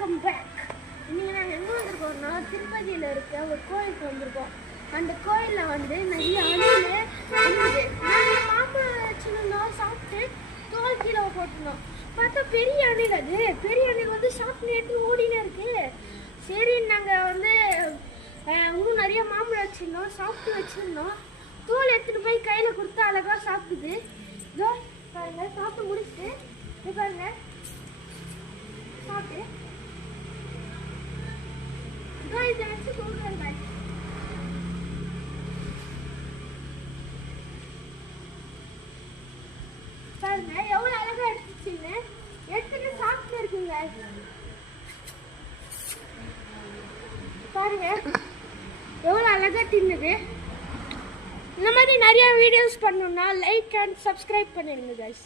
Welcome back. இன்னைக்கு நாங்கள் எங்கே வந்திருக்கோம்னா திருப்பதியில் இருக்க ஒரு கோயிலுக்கு வந்திருக்கோம். அந்த கோயிலில் வந்து நிறைய அணில் இருந்தது. நாங்கள் மாம்பழம் வச்சுருந்தோம், சாப்பிட்டு தோல் கீழே போட்டிருந்தோம். பார்த்தா பெரிய அணில், அது பெரிய அணில் வந்து சாப்பிட்டு எடுத்து ஓடினே இருக்கு. சரி நாங்கள் வந்து இன்னும் நிறைய மாம்பழம் வச்சுருந்தோம், சாப்பிட்டு வச்சுருந்தோம். தோல் எடுத்துகிட்டு போய் கையில் கொடுத்தா அழகாக சாப்பிடுது. இதோ பாருங்க, சாப்பிட்டு முடிச்சுட்டு இது பாருங்க சாப்பிட்டு இதை வச்சு சொல்றேன். பாருங்க எவ்வளவு அழகா எடுத்துச்சுன்னு, எடுத்துட்டு சாப்பிட்டு இருக்குங்க. பாருங்க எவ்வளவு அழகா தின்னுது. இந்த மாதிரி நிறைய வீடியோஸ் பண்ணணும்னா லைக் அண்ட் சப்ஸ்கிரைப் பண்ணிடுங்க guys.